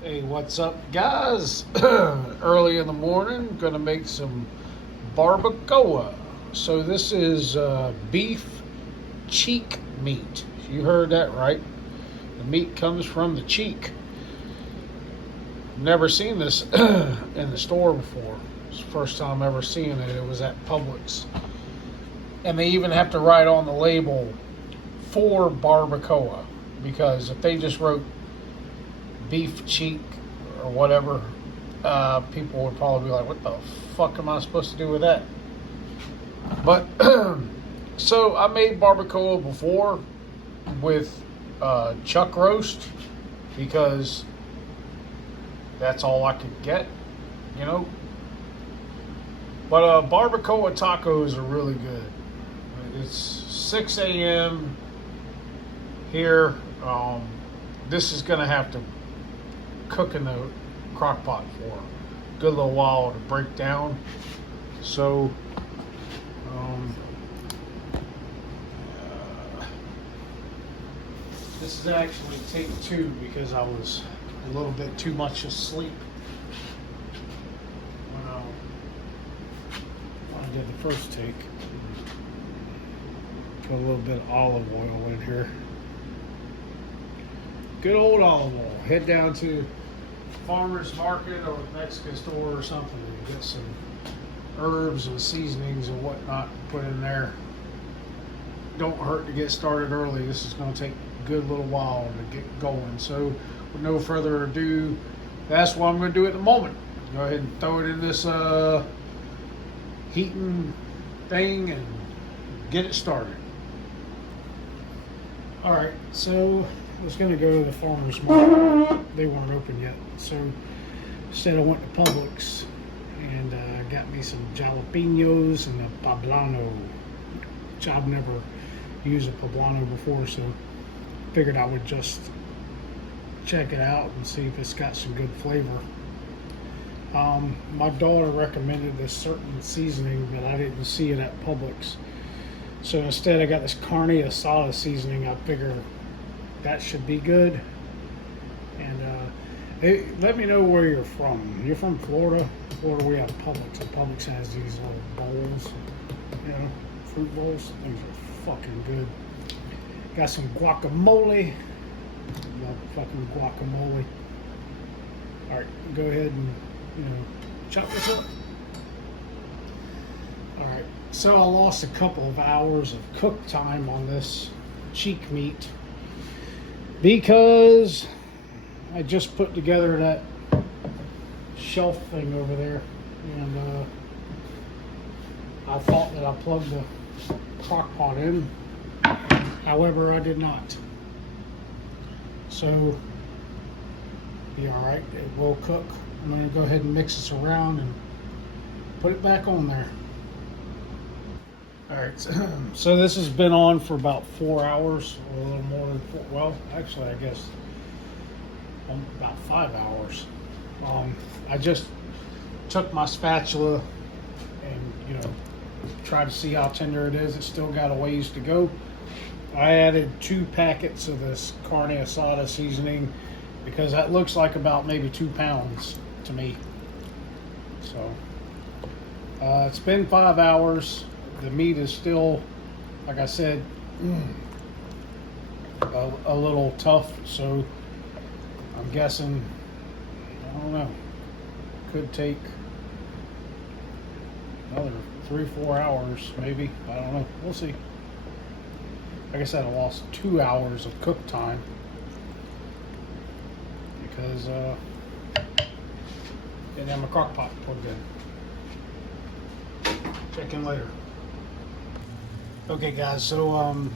Hey, what's up, guys? Early in the morning, gonna make some barbacoa. So this is beef cheek meat. You heard that right. The meat comes from the cheek. Never seen this in the store before. It's the first time ever seeing it. It was at Publix, and they even have to write on the label for barbacoa, because if they just wrote beef cheek or whatever, people would probably be like, what the fuck am I supposed to do with that? But so I made barbacoa before with chuck roast, because that's all I could get, you know. But barbacoa tacos are really good. It's 6 a.m. here. This is going to have to cook in the crock pot for a good little while to break down. So this is actually take two, because I was a little bit too much asleep when I did the first take. Put a little bit of olive oil in here. Good old olive oil. Head down to farmer's market or Mexican store or something and get some herbs and seasonings and whatnot put in there. Don't hurt to get started early. This is going to take a good little while to get going. So with no further ado, that's what I'm going to do at the moment. Go ahead and throw it in this heating thing and get it started. Alright, so I was going to go to the farmer's market. They weren't open yet. So instead I went to Publix and got me some jalapenos and a poblano, which I've never used a poblano before, so figured I would just check it out and see if it's got some good flavor. My daughter recommended this certain seasoning, but I didn't see it at Publix. So instead I got this carne asada seasoning. I figure that should be good. And hey, let me know where you're from. You're from Florida? Florida, we have Publix. And Publix has these little bowls, you know, fruit bowls. Things are fucking good. Got some guacamole. Love fucking guacamole. Alright, go ahead and, you know, chop this up. Alright, so I lost a couple of hours of cook time on this cheek meat because I just put together that shelf thing over there, and I thought that I plugged the crock pot in. However, I did not. So, be alright, it will cook. I'm going to go ahead and mix this around and put it back on there. Alright, so this has been on for about 4 hours, or a little more than 4. Well, actually, I guess about 5 hours. I just took my spatula and, you know, tried to see how tender it is. It's still got a ways to go. I added 2 packets of this carne asada seasoning because that looks like about maybe 2 pounds to me. So, it's been 5 hours. The meat is still, like I said, a little tough, so I'm guessing, I don't know, could take another 3-4 hours maybe. I don't know, we'll see. Like I said, I lost 2 hours of cook time because didn't have my crock pot plugged in. Check in later. Okay guys, so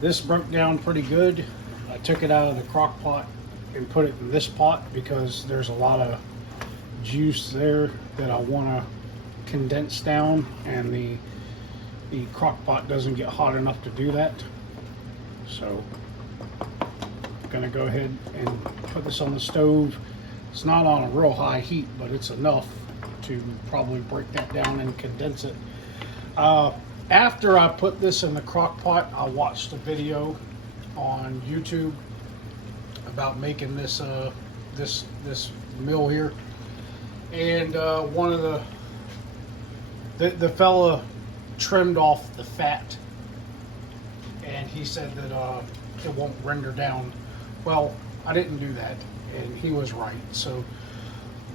this broke down pretty good. I took it out of the crock pot and put it in this pot because there's a lot of juice there that I want to condense down, and the crock pot doesn't get hot enough to do that. So I'm gonna go ahead and put this on the stove. It's not on a real high heat, but it's enough to probably break that down and condense it. After I put this in the crock pot, I watched a video on YouTube about making this this meal here, and one of the fella trimmed off the fat, and he said that it won't render down. Well, I didn't do that, and he was right. So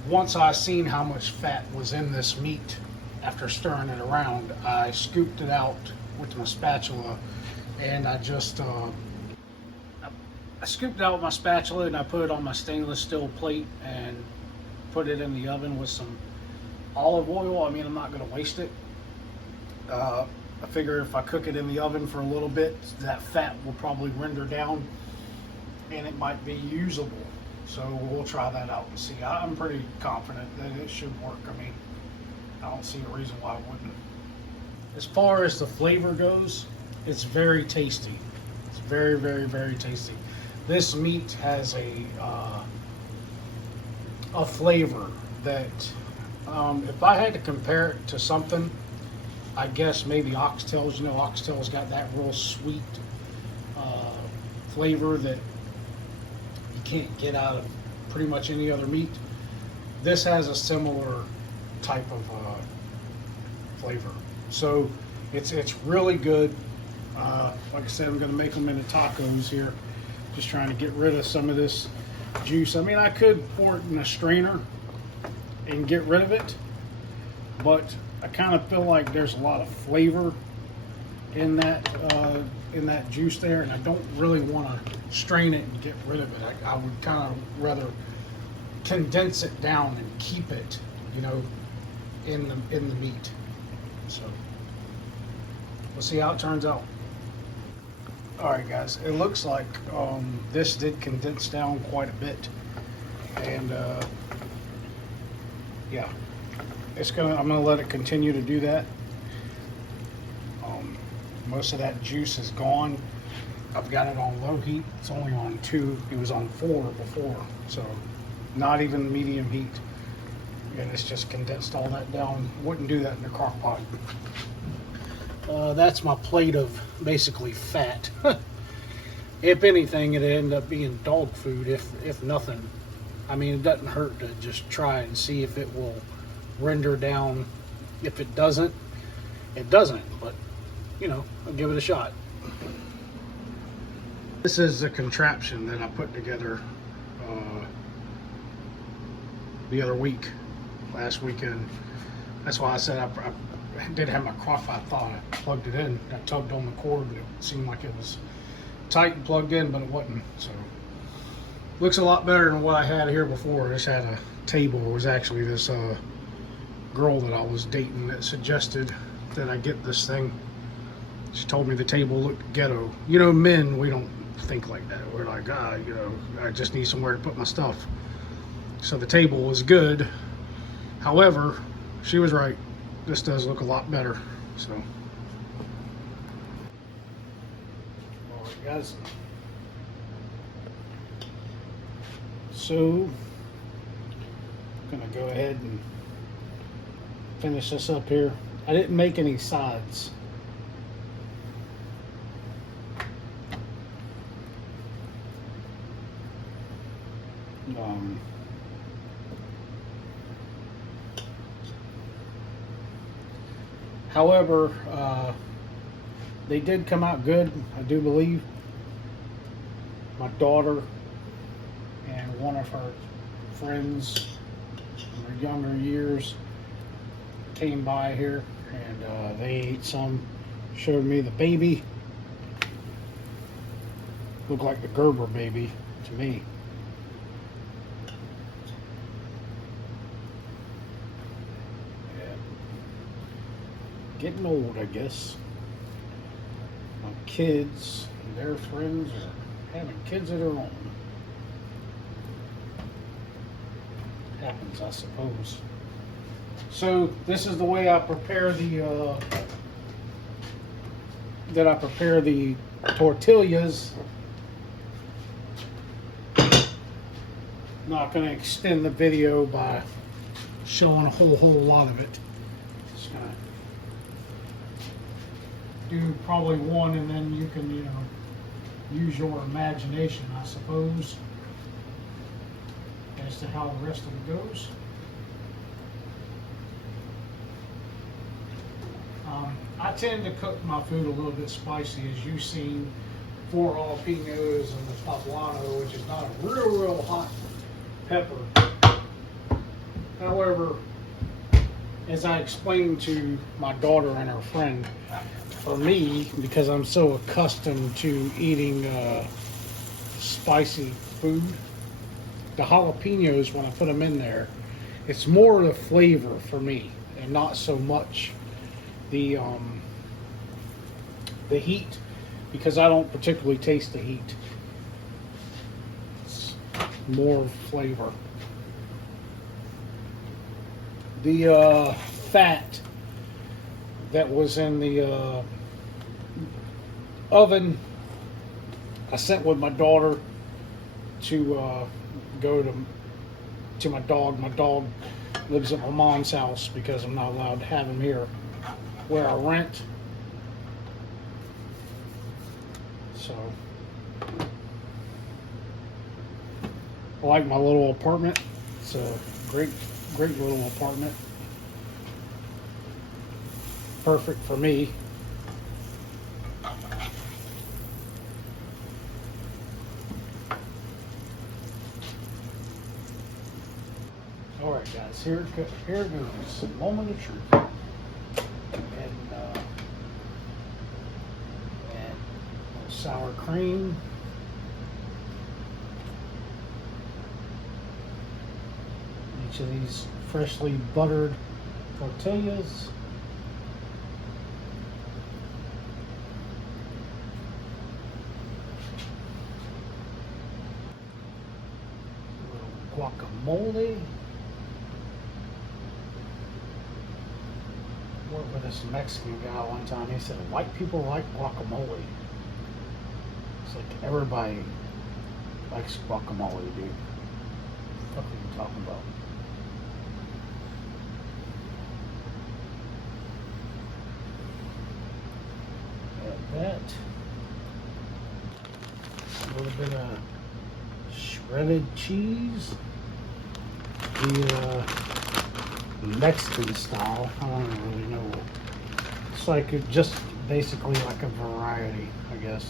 once I seen how much fat was in this meat, after stirring it around, I scooped it out with my spatula, and I scooped it out with my spatula, and I put it on my stainless steel plate and put it in the oven with some olive oil. I mean, I'm not going to waste it. I figure if I cook it in the oven for a little bit, that fat will probably render down and it might be usable. So we'll try that out and see. I'm pretty confident that it should work. I mean, I don't see a reason why it wouldn't. As far as the flavor goes, it's very tasty. It's very, very, very tasty. This meat has a flavor that, if I had to compare it to something, I guess maybe oxtails. You know, oxtails got that real sweet flavor that you can't get out of pretty much any other meat. This has a similar type of flavor. So it's really good. Like I said, I'm going to make them into tacos here. Just trying to get rid of some of this juice. I mean, I could pour it in a strainer and get rid of it, but I kind of feel like there's a lot of flavor in that juice there, and I don't really want to strain it and get rid of it. I would kind of rather condense it down and keep it, you know, in the meat. So we'll see how it turns out. All right, guys, it looks like this did condense down quite a bit, and yeah, I'm gonna let it continue to do that. Most of that juice is gone. I've got it on low heat. It's only on 2. It was on 4 before, so not even medium heat. And it's just condensed all that down. Wouldn't do that in a crock pot. That's my plate of basically fat. If anything, it'd end up being dog food, if nothing. I mean, it doesn't hurt to just try and see if it will render down. If it doesn't, it doesn't. But, you know, I'll give it a shot. This is the contraption that I put together the other week, last weekend. That's why I said I did have my crock pot. I thought I plugged it in. I tugged on the cord and it seemed like it was tight and plugged in, but it wasn't. So looks a lot better than what I had here before. I just had a table. It was actually this girl that I was dating that suggested that I get this thing. She told me the table looked ghetto. You know, men, we don't think like that. We're like, you know, I just need somewhere to put my stuff. So the table was good. However, she was right. This does look a lot better. So, all right, guys. So, I'm gonna go ahead and finish this up here. I didn't make any sides. However, they did come out good, I do believe. My daughter and one of her friends in her younger years came by here, and they ate some, showed me the baby. Looked like the Gerber baby to me. Getting old, I guess. My kids and their friends are having kids of their own. Happens, I suppose. So this is the way I prepare the tortillas. Not going to extend the video by showing a whole lot of it. Just gonna do probably one, and then you can, you know, use your imagination, I suppose. as to how the rest of it goes. I tend to cook my food a little bit spicy, as you've seen, 4 jalapenos and the poblano, which is not a real hot pepper. However, as I explained to my daughter and her friend, for me, because I'm so accustomed to eating spicy food, the jalapenos, when I put them in there, it's more the flavor for me and not so much the heat, because I don't particularly taste the heat. It's more flavor. The fat that was in the oven, I sent with my daughter to go to my dog. My dog lives at my mom's house because I'm not allowed to have him here where I rent. So I like my little apartment. It's a great little apartment. Perfect for me. All right, guys, here it goes. Moment of truth. And sour cream. Each of these freshly buttered tortillas. A little guacamole. Worked with this Mexican guy one time. He said white people like guacamole. It's like everybody likes guacamole, dude. What are you talking about? Add that. A little bit of shredded cheese. The Mexican style. I don't really know. It's like just basically like a variety, I guess.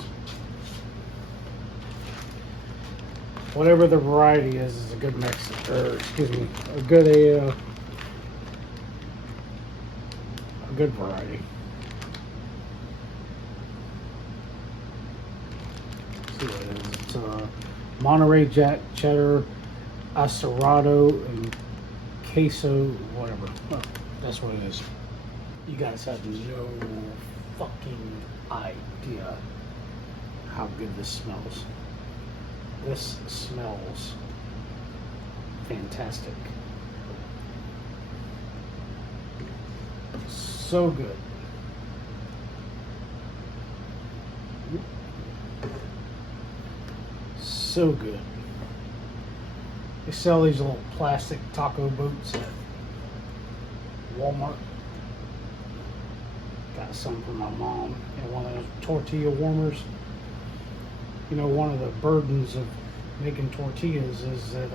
Whatever the variety is a good Mexican, or excuse me, a good variety. Let's see what it is. It's Monterey Jack, cheddar, aserrado, and queso, whatever. Oh, that's what it is. You guys have no fucking idea how good this smells. This smells fantastic. So good. So good. They sell these little plastic taco boots at Walmart. Got some for my mom and one of those tortilla warmers. You know, one of the burdens of making tortillas is that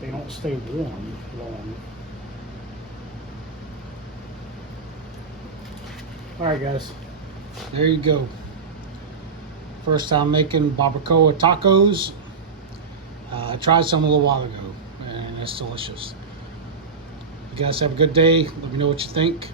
they don't stay warm long. Alright guys, there you go. First time making barbacoa tacos. I tried some a little while ago and it's delicious. You guys have a good day. Let me know what you think.